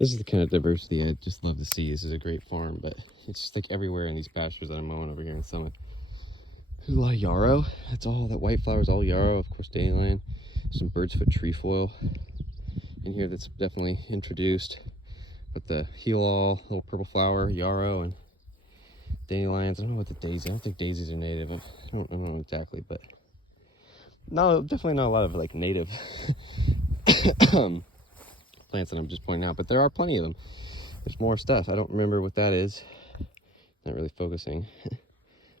This is the kind of diversity I just love to see. This is a great farm, but it's just like everywhere in these pastures that I'm mowing over here in Summit. There's a lot of yarrow. That's all, that white flower is all yarrow. Of course, dandelion. Some bird's foot trefoil in here that's definitely introduced. But the heel-all, little purple flower, yarrow, and dandelions. I don't know what the daisy. I don't think daisies are native. I don't know exactly, but no, definitely not a lot of like native plants that I'm just pointing out. But there are plenty of them. There's more stuff. I don't remember what that is. Not really focusing.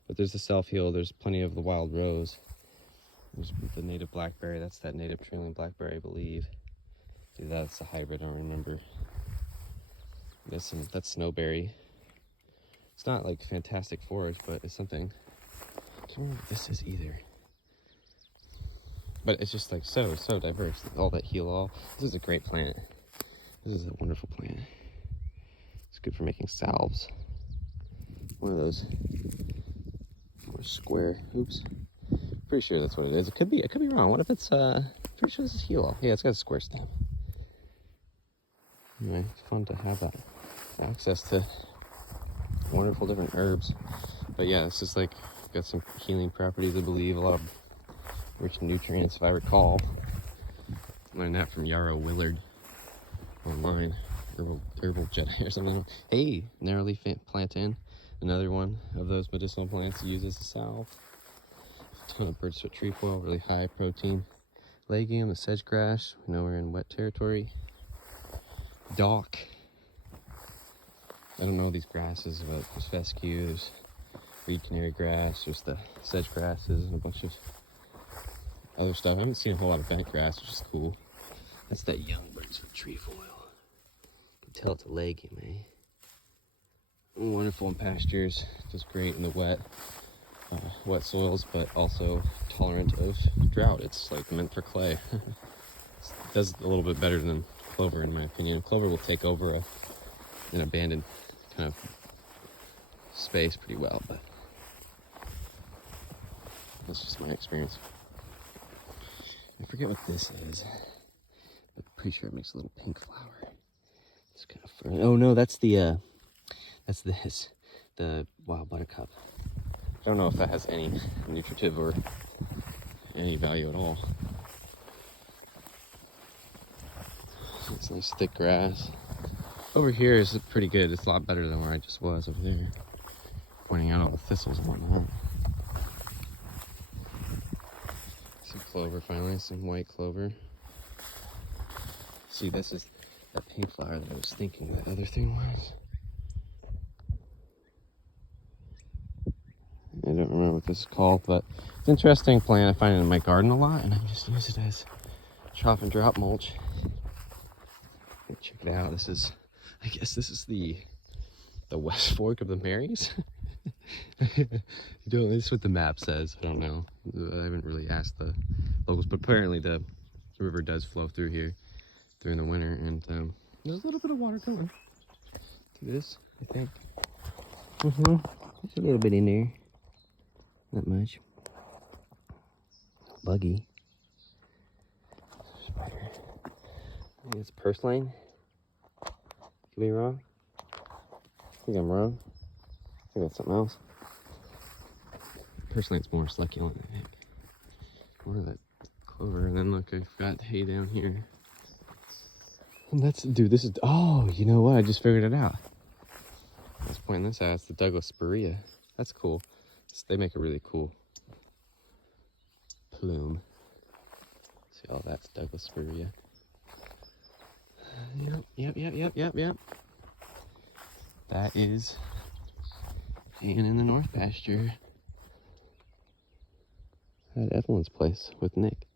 But there's the self-heal. There's plenty of the wild rose. There's the native blackberry. That's that native trailing blackberry, I believe. Dude, that's a hybrid. I don't remember. That's snowberry. It's not like fantastic forage, but it's something. I can't remember what this is either. But it's just like so diverse. All that heel-all. This is a great plant. This is a wonderful plant. It's good for making salves. One of those more square. Oops. Pretty sure that's what it is. It could be wrong. What if it's pretty sure this is heel-all. Yeah, it's got a square stem. Anyway, it's fun to have that access to wonderful different herbs. But yeah, it's just like got some healing properties, I believe, a lot of rich nutrients, if I recall. Learned that from Yarrow Willard online, herbal Jedi or something. Hey, narrowleaf plantain, another one of those medicinal plants used as a salve. A ton of bird's foot trefoil, really high protein. Legume, the sedge grass. We know we're in wet territory. Dock. I don't know these grasses, but there's fescue, there's reed canary grass, there's the sedge grasses, and a bunch of other stuff. I haven't seen a whole lot of bent grass, which is cool. That's that young bird's foot trefoil. You can tell it's a legume, eh? Wonderful in pastures, just great in the wet soils, but also tolerant of drought. It's like meant for clay. It does a little bit better than clover, in my opinion. Clover will take over an abandoned kind of space pretty well, but that's just my experience. I forget what this is. I'm pretty sure it makes a little pink flower. It's kind of fun. Oh no, that's the wild buttercup. I don't know if that has any nutritive or any value at all. It's nice thick grass. Over here is pretty good. It's a lot better than where I just was over there. Pointing out all the thistles and whatnot. Some clover finally, some white clover. See, this is that pink flower that I was thinking that other thing was. I don't remember what this is called, but it's an interesting plant. I find it in my garden a lot, and I just use it as chop and drop mulch. Check it out. I guess this is the West Fork of the Marys. This is what the map says. I don't know. I haven't really asked the locals, but apparently the river does flow through here during the winter, and there's a little bit of water coming to this, I think. There's a little bit in there. Not much. Buggy. Spider. I think it's purslane. Could be wrong. I think I'm wrong. I think that's something else. Purslane's more succulent, I think. More of that clover. And then look, I've got hay down here. And that's, dude, this is, oh, you know what? I just figured it out. I was pointing this out. It's the Douglas spirea. That's cool. They make a really cool plume. See, all that's Douglas spirea. Yep. That is being in the North Pasture at Evelyn's place with Nick.